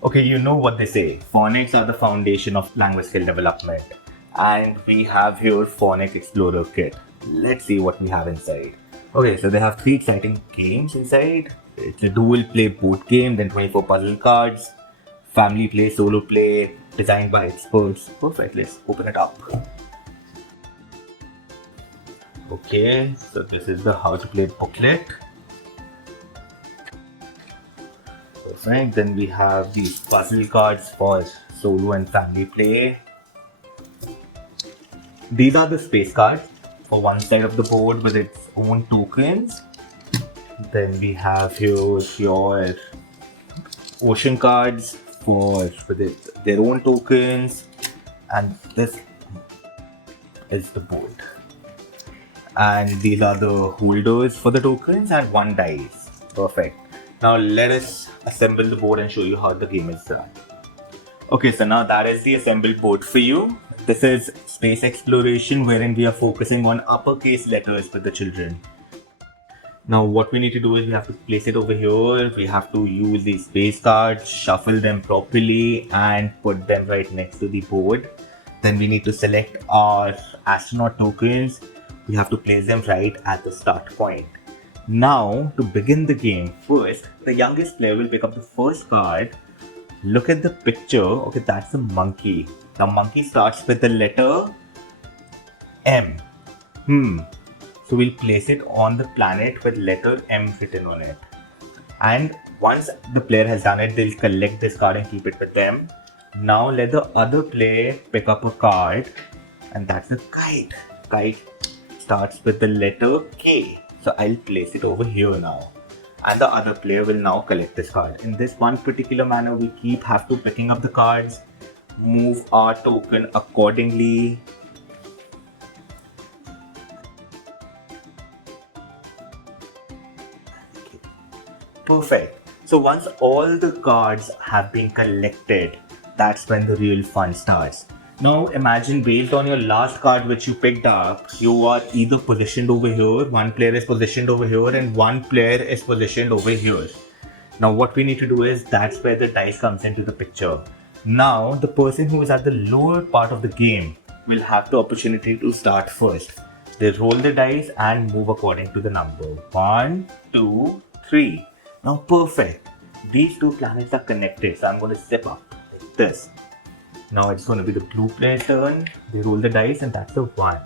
Okay, you know what they say. Phonics are the foundation of language skill development. And we have here Phonic Explorer kit. Let's see what we have inside. Okay, so they have three exciting games inside. It's a dual play board game, then 24 puzzle cards, family play, solo play, designed by experts. Perfect, let's open it up. Okay, so this is the how to play booklet. Perfect. Then we have these puzzle cards for solo and family play. These are the space cards for one side of the board with its own tokens. Then we have here your ocean cards with their own tokens, and this is the board. And these are the holders for the tokens and one dice. Perfect. Now let us assemble the board and show you how the game is run. Okay, so now that is the assembled board for you. This is space exploration wherein we are focusing on uppercase letters with the children. Now what we need to do is we have to place it over here. We have to use these space cards, shuffle them properly and put them right next to the board. Then we need to select our astronaut tokens. We have to place them right at the start point. Now to begin the game, first the youngest player will pick up the first card. Look at the picture. Okay, that's a monkey. The monkey starts with the letter M. So we'll place it on the planet with letter M written on it. And once the player has done it, they'll collect this card and keep it with them. Now let the other player pick up a card, and that's a kite. Kite starts with the letter K. So I'll place it over here now. And the other player will now collect this card. In this one particular manner, we have to picking up the cards, move our token accordingly. Perfect. So once all the cards have been collected, that's when the real fun starts. Now imagine based on your last card which you picked up, you are either positioned over here, one player is positioned over here and one player is positioned over here. Now what we need to do is that's where the dice comes into the picture. Now the person who is at the lower part of the game will have the opportunity to start first. They roll the dice and move according to the number. 1, 2, 3. Now perfect. These two planets are connected, so I'm going to zip up like this. Now it's going to be the blue player's turn. They roll the dice and that's the 1.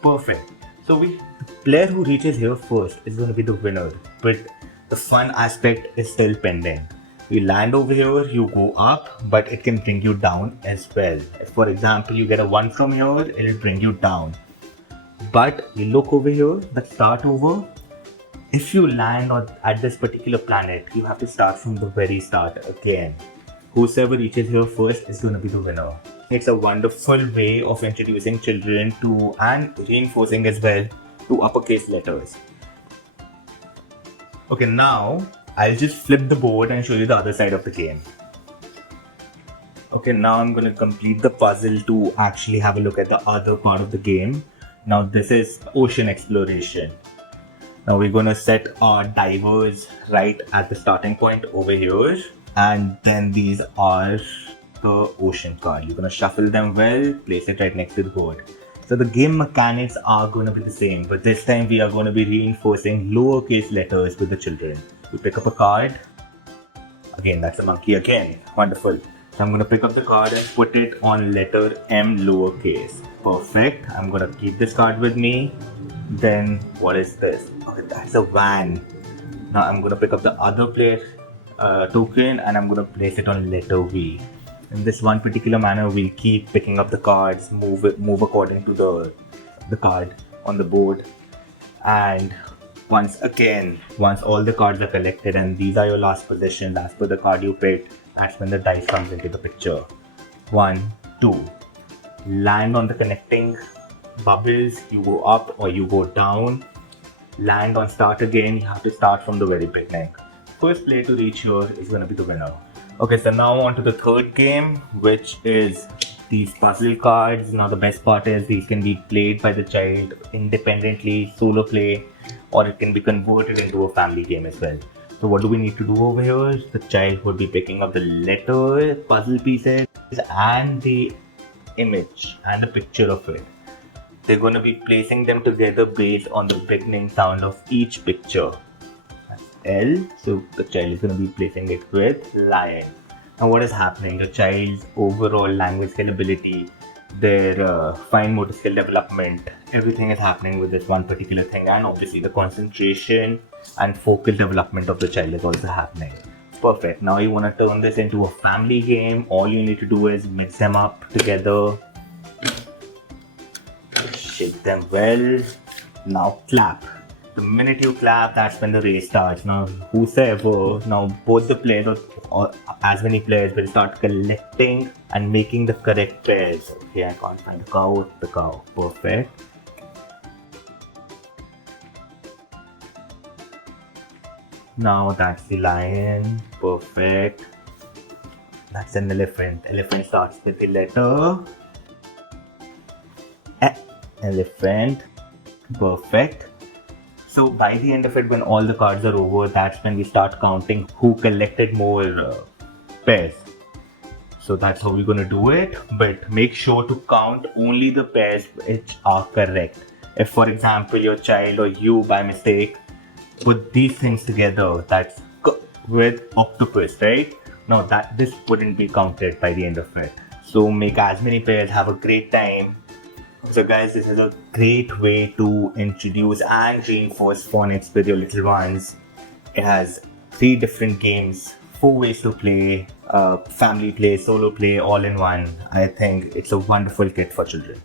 Perfect. So the player who reaches here first is going to be the winner. But the fun aspect is still pending. You land over here, you go up, but it can bring you down as well. If, for example, you get a 1 from here, it will bring you down. But you look over here, the start over. If you land at this particular planet, you have to start from the very start again. Whoever reaches here first is going to be the winner. It's a wonderful way of introducing children to and reinforcing as well to uppercase letters. Okay, now I'll just flip the board and show you the other side of the game. Okay, now I'm going to complete the puzzle to actually have a look at the other part of the game. Now this is ocean exploration. Now we're going to set our divers right at the starting point over here. And then these are the ocean card. You're going to shuffle them well, place it right next to the board. So the game mechanics are going to be the same, but this time we are going to be reinforcing lowercase letters with the children. You pick up a card. Again, that's a monkey again. Wonderful. So I'm going to pick up the card and put it on letter M lowercase. Perfect. I'm going to keep this card with me. Then what is this? Okay, that's a van. Now I'm going to pick up the other player token and I'm going to place it on letter V. In this one particular manner, we'll keep picking up the cards, move according to the card on the board. And once all the cards are collected and these are your last positions as per the card you picked, that's when the dice comes into the picture. 1, 2. Land on the connecting bubbles, you go up or you go down. Land on start again, you have to start from the very beginning. First player to reach here is going to be the winner. Okay, so now on to the third game, which is these puzzle cards. Now the best part is these can be played by the child independently, solo play, or it can be converted into a family game as well. So what do we need to do over here? The child would be picking up the letter, puzzle pieces, and the image and the picture of it. They're going to be placing them together based on the beginning sound of each picture. That's L, so the child is going to be placing it with lion. Now what is happening? The child's overall language skill ability, their fine motor skill development, everything is happening with this one particular thing, and obviously the concentration and focal development of the child is also happening. Perfect. Now you want to turn this into a family game. All you need to do is mix them up together, shake them well. Now clap. The minute you clap, that's when the race starts. Now both the players or as many players will start collecting and making the correct pairs. Okay, I can't find the cow. The cow. Perfect. Now that's the lion. Perfect. That's an elephant. Elephant starts with the letter E. Elephant. Perfect. So by the end of it, when all the cards are over, that's when we start counting who collected more pairs. So that's how we're going to do it. But make sure to count only the pairs which are correct. If, for example, your child or you by mistake put these things together, that's with octopus, right? Now this wouldn't be counted by the end of it. So make as many pairs, have a great time. So guys, this is a great way to introduce and reinforce phonics with your little ones. It has 3 different games, 4 ways to play, family play, solo play, all in one. I think it's a wonderful kit for children.